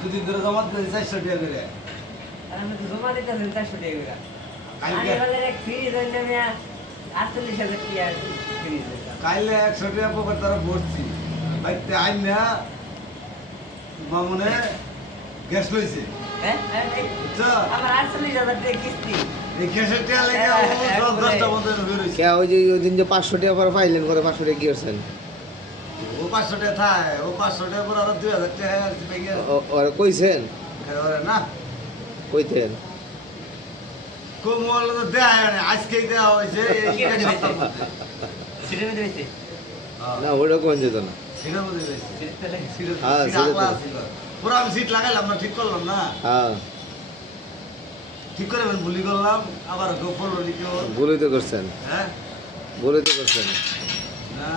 দুদিন ধরে জমা দিতে 400 টাকা করে। আমি তো জমা দিতেছেন 400 টাকা করে। কালকে এক ফ্রিজ হইলে আমি 48,000 টাকা ফ্রিজ। কাইলে 100 টাকা পকেট তারা ভরছি। বাইতে আইন না মামুনে গ্যাস লইছে। হ্যাঁ? বুঝছো? আমার 48,000 টাকা কিস্তি। এই গ্যাসের টাকা লেগে ও 10টা বন্ধ হয়ে রইছে। কে ওই যে ওই দিন যে 500 টাকা পরে পাইলেন করে 500 টাকা কি করছেন? ও 500 টাকা থায়, ও 500 টাকা পর আরো 2000 টাকা আসছে পেগে। ওরা কইছেন? ওরে না, কইতেন? কোমল তো দেয় না, আজকেই দেওয়া হয়েছে। এই কি হয়েছে? সপ্তাহের মধ্যে। সিটের মধ্যে হইছে? হ্যাঁ, না ওটা কোন যেত না। সিটের মধ্যে হয়েছে। সিটের হ্যাঁ, সিট সিটের আগলা তো। ছিল। পুরো আমি সিট লাগাইলাম না, ঠিক করলাম না। হ্যাঁ ঠিক করে আমি ভুলি করলাম, আবার গোপল লিখে ভুলই তো করছেন, হ্যাঁ ভুলই তো করছেন। না